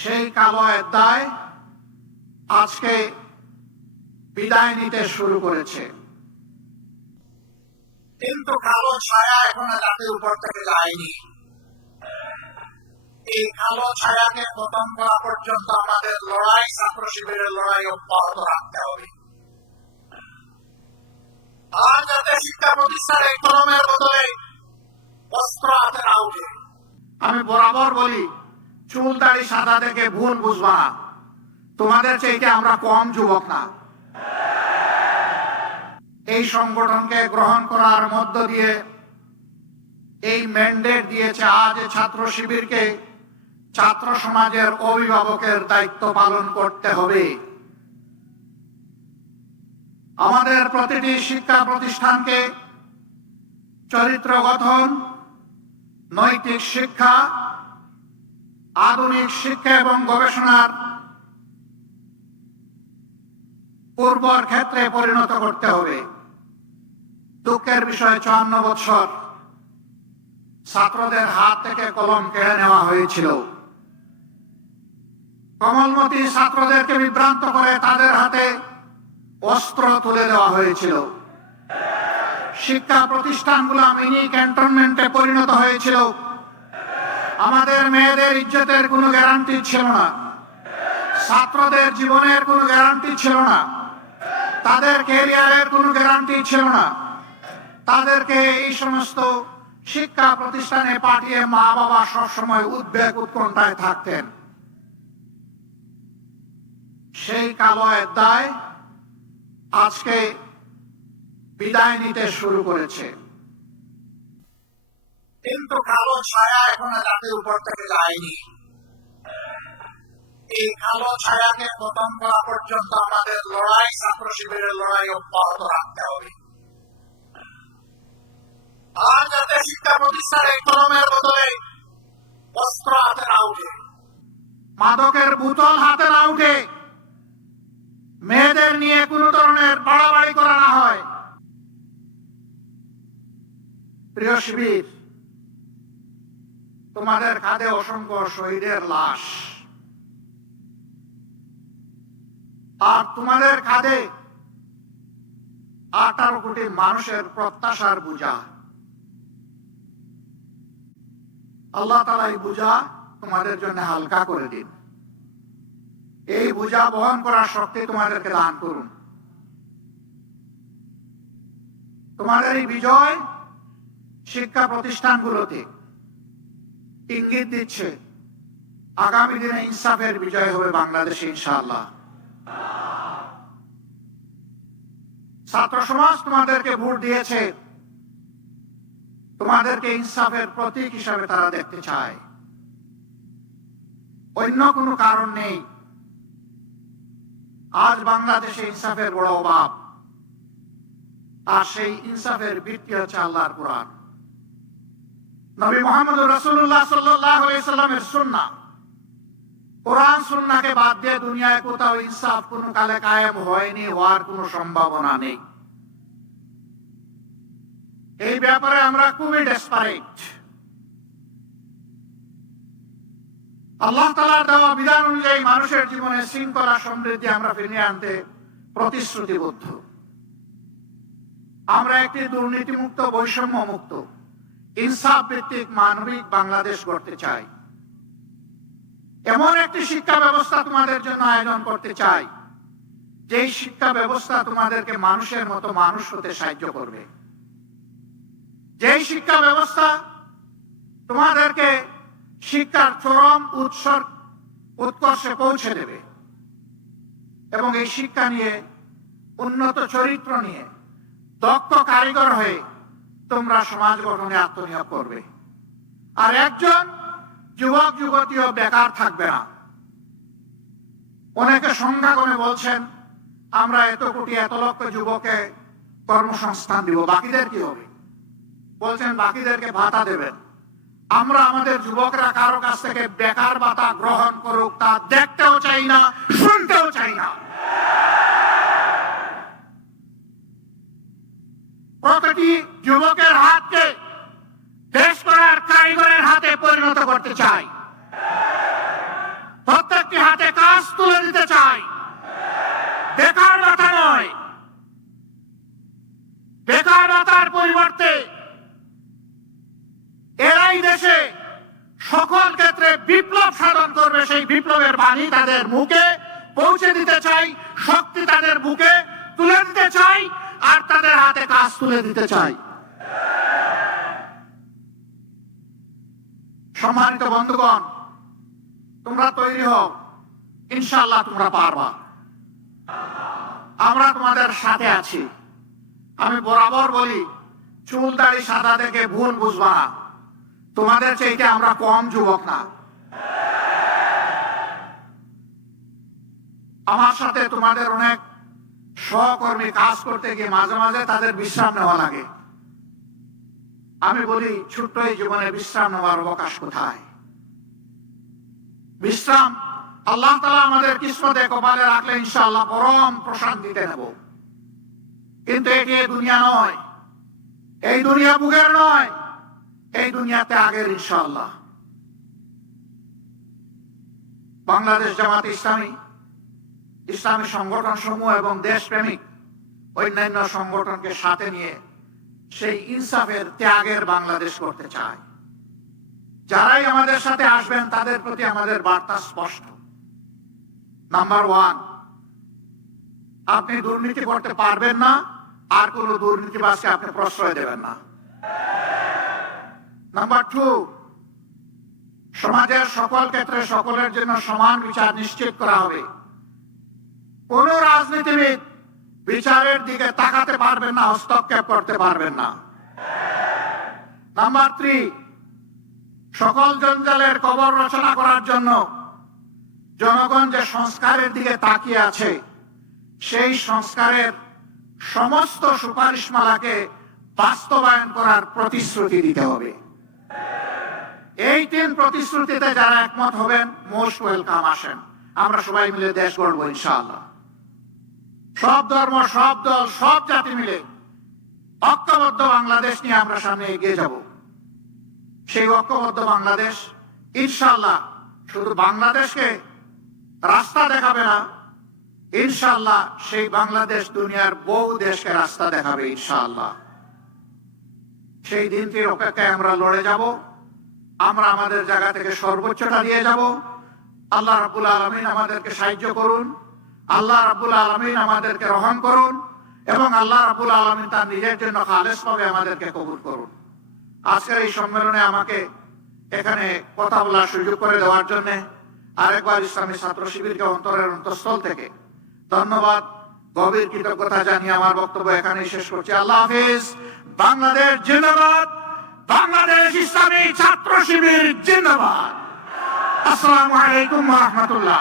সেই কালো অধ্যায় আজকে বিদায় নিতে শুরু করেছে, কিন্তু কালো ছায়া এখনো জাতির উপর থেকে যায়নি। এই কালো ছায়াকে খতম করা পর্যন্ত আমাদের লড়াই, ছাত্র শিবিরের লড়াই অব্যাহত রাখতে হবে। আর যাতে শিক্ষা প্রতিষ্ঠানে কলমের বদলে অস্ত্র হাতে না উঠে। আমি বরাবর বলি, চুল দাড়ি সাদা দেখে ভুল বুঝবা না, তোমাদের চাইতে আমরা কম যুবক না। এই সংগঠনকে গ্রহণ করার মধ্য দিয়ে এই ম্যান্ডেট দিয়েছে আজ ছাত্র শিবিরকে ছাত্র সমাজের অভিভাবকের দায়িত্ব পালন করতে হবে। আমাদের প্রতিটি শিক্ষা প্রতিষ্ঠানকে চরিত্র গঠন, নৈতিক শিক্ষা, আধুনিক শিক্ষা এবং গবেষণার পূর্বর ক্ষেত্রে পরিণত করতে হবে। দুঃখের বিষয়, 54 বছর ছাত্রদের হাত থেকে কলম কেড়ে নেওয়া হয়েছিল। কমলমতি ছাত্রদেরকে বিভ্রান্ত করে তাদের হাতে অস্ত্র তুলে দেওয়া হয়েছিল। শিক্ষা প্রতিষ্ঠানগুলো মিনি ক্যান্টনমেন্টে পরিণত হয়েছিল। আমাদের মেয়েদের ইজ্জতের কোনো গ্যারান্টি ছিল না, ছাত্রদের জীবনের কোনো গ্যারান্টি ছিল না, তাদের ক্যারিয়ারের কোনো গ্যারান্টি ছিল না। তাদেরকে এই সমস্ত শিক্ষা প্রতিষ্ঠানে পাঠিয়ে মা বাবা সবসময় উদ্বেগ উৎকণ্ঠায় থাকতেন। সেই কালো অধ্যায় আজকে বিদায় নিতে শুরু করেছে, কিন্তু কালো ছায়া এখনো জাতির উপর থেকে যায়নি। এই কালো ছায়াকে খতম করা পর্যন্ত আমাদের লড়াই, ছাত্র শিবিরের লড়াই অব্যাহত রাখতে হবে। আর যাতে শিক্ষা প্রতিষ্ঠানে কলমের বদলে অস্ত্র হাতে না উঠে, মাদকের বোতল হাতে না উঠে, মেয়েদের নিয়ে কোনো ধরনের বাড়াবাড়ি করা না হয়। প্রিয় শিবির, তোমাদের কাঁধে অসংখ্য শহীদের লাশ, আর তোমাদের কাঁধে 18 কোটি মানুষের প্রত্যাশার বোঝা। আল্লাহ তাআলা এই বোঝা তোমাদের জন্য হালকা করে দিন। এই বোঝা বহন করার শক্তি তোমাদেরকে দান করুন। তোমাদের এই বিজয় শিক্ষা প্রতিষ্ঠানগুলোতে ইঙ্গিত দিচ্ছে আগামী দিনে ইনসাফের বিজয় হবে বাংলাদেশে ইনশাআল্লাহ। ছাত্র সমাজ তোমাদেরকে ভোট দিয়েছে, তোমাদেরকে ইনসাফের প্রতীক হিসাবে তারা দেখতে চায়, অন্য কোনো কারণ নেই। আজ বাংলাদেশে ইনসাফের বড় অভাব, আর সেই ইনসাফের ভিত্তি হচ্ছে আল্লাহর কোরআন, নবী মুহাম্মদ রাসূলুল্লাহ সাল্লাল্লাহু আলাইহি সাল্লামের সুন্নাহ। কোরআন সুন্নাহকে বাদ দিয়ে দুনিয়ায় কোথাও ইনসাফ কোনো কালে কায়েম হয়নি, হওয়ার কোনো সম্ভাবনা নেই। এই ব্যাপারে আমরা খুবই ডেসপারেট। আল্লাহ তাআলার দেওয়া বিধান অনুযায়ী মানুষের জীবনে শৃঙ্খলা সমৃদ্ধি আমরা ফিরিয়ে আনতে প্রতিশ্রুতিবদ্ধ। আমরা একটি দুর্নীতিমুক্ত, বৈষম্য মুক্ত, ইনসাফ ভিত্তিক মানবিক বাংলাদেশ গড়তে চাই। এমন একটি শিক্ষা ব্যবস্থা তোমাদের জন্য আয়োজন করতে চাই, যেই শিক্ষা ব্যবস্থা তোমাদেরকে মানুষের মতো মানুষ হতে সাহায্য করবে, যেই শিক্ষা ব্যবস্থা তোমাদেরকে শিক্ষার চরম উৎকর্ষে পৌঁছে দেবে, এবং এই শিক্ষা নিয়ে, উন্নত চরিত্র নিয়ে, দক্ষ কারিগর হয়ে তোমরা সমাজ গঠনে আত্মনিয়োগ করবে। আর একজন যুবক যুবতীও বেকার থাকবে না। অনেকে সংখ্যা করে বলছেন আমরা এত কোটি এত লক্ষ যুবককে কর্মসংস্থান দিব, বাকিদের কি হবে? বলছেন বাকিদেরকে ভাতা দেবেন। আমরা আমাদের যুবকরা কারো কাছ থেকে বেকার ভাতা গ্রহণ করুক তা দেখতেও চাই না, শুনতেও চাই না। প্রতিটি যুবকের হাতকে দেশ গড়ার কারিগরের হাতে পরিণত করতে চাই। প্রত্যেক প্রত্যেকটি হাতে কাজ তুলে দিতে চাই। বেকার ভাতা নয়, বেকার ভাতার পরিবর্তে এরাই দেশে সকল ক্ষেত্রে বিপ্লব সাধন করবে, সেই বিপ্লবের বাণী তাদের মুখে পৌঁছে দিতে চাই, শক্তি তাদের বুকে তুলে দিতে চাই, আর তাদের হাতে কাজ তুলে দিতে চাই। সম্মানিত বন্ধুগণ, তোমরা তৈরি হও, ইনশাআল্লাহ তোমরা পারবা। আমরা তোমাদের সাথে আছি। আমি বরাবর বলি, চুল দাড়ি সাদা দেখে ভুল বুঝবা না, তোমাদের চাইতে আমরা কম যুবক না। আমার সাথে তোমাদের অনেক সহকর্মী কাজ করতে গিয়ে মাঝে মাঝে তাদের বিশ্রাম নেওয়া লাগে। আমি বলি, ছোট্ট এই জীবনে বিশ্রাম নেওয়ার অবকাশ কোথায়? বিশ্রাম আল্লাহ তাআলা আমাদের কিসমতে কপালে রাখলে ইনশাআল্লাহ পরম প্রশান্তিতে নেব। কিন্তু এটি এই দুনিয়া নয়, এই দুনিয়া বুকের নয়, এই দুনিয়াতে আগের ইনশাআল্লাহ। বাংলাদেশ জামাত ইসলামী, ইসলামী সংগঠন সমূহ এবং দেশপ্রেমিক অন্যান্য সংগঠনকে সাথে নিয়ে সেই ইনসাফের ত্যাগের বাংলাদেশ করতে চায়। যারাই আমাদের সাথে আসবেন তাদের প্রতি আমাদের বার্তা স্পষ্ট। নাম্বার 1, আপনি দুর্নীতি করতে পারবেন না, আর কোন দুর্নীতিবাজকে আপনি প্রশ্রয় দেবেন না। নাম্বার 2, সমাজের সকল ক্ষেত্রে সকলের জন্য সমান বিচার নিশ্চিত করা হবে। কোন রাজনীতিবিদ বিচারের দিকে তাকাতে পারবেন না, হস্তক্ষেপ করতে পারবেন না। নাম্বার 3, সকল জঞ্জালের কবর রচনা করার জন্য জনগণ যে সংস্কারের দিকে তাকিয়ে আছে, সেই সংস্কারের সমস্ত সুপারিশমালাকে বাস্তবায়ন করার প্রতিশ্রুতি দিতে হবে। এই 3 প্রতিশ্রুতিতে যারা একমত হবেন, মোস্ট ওয়েলকাম, আসেন আমরা সবাই মিলে দেশ গড়ব ইনশাআল্লাহ। সব ধর্ম, সব দল, সব জাতি মিলে ঐক্যবদ্ধ বাংলাদেশ নিয়ে আমরা সামনে এগিয়ে যাব। সেই ঐক্যবদ্ধ বাংলাদেশ ইনশাআল্লাহ শুধু বাংলাদেশকে রাস্তা দেখাবে না, ইনশাআল্লাহ সেই বাংলাদেশ দুনিয়ার বহু দেশকে রাস্তা দেখাবে ইনশাআল্লাহ। সেই দিনটির অপেক্ষায় আমরা লড়ে যাব। আমরা আমাদের জায়গা থেকে সর্বোচ্চটা দিয়ে যাব। আল্লাহ রাব্বুল আলামিন আমাদেরকে সাহায্য করুন, আল্লাহ রাব্বুল আলামিন আমাদেরকে রহম করুন, এবং আল্লাহ রাব্বুল আলামিন তার নিজের জন্য খালেসভাবে আমাদেরকে কবুল করুন। আজকের এই সম্মেলনে আমাকে এখানে কথা বলার সুযোগ করে দেওয়ার জন্য আরেকবার ইসলামী ছাত্র শিবিরকে অন্তরের অন্তঃস্থল থেকে ধন্যবাদ, গভীর কৃতজ্ঞতা জানিয়ে আমার বক্তব্য এখানেই শেষ করছি। আল্লাহ হাফেজ। বাংলাদেশ জিন্দাবাদ, বাংলাদেশ ইসলামী ছাত্র শিবির জিন্দাবাদ। আসসালামু আলাইকুম ওয়া রাহমাতুল্লাহ।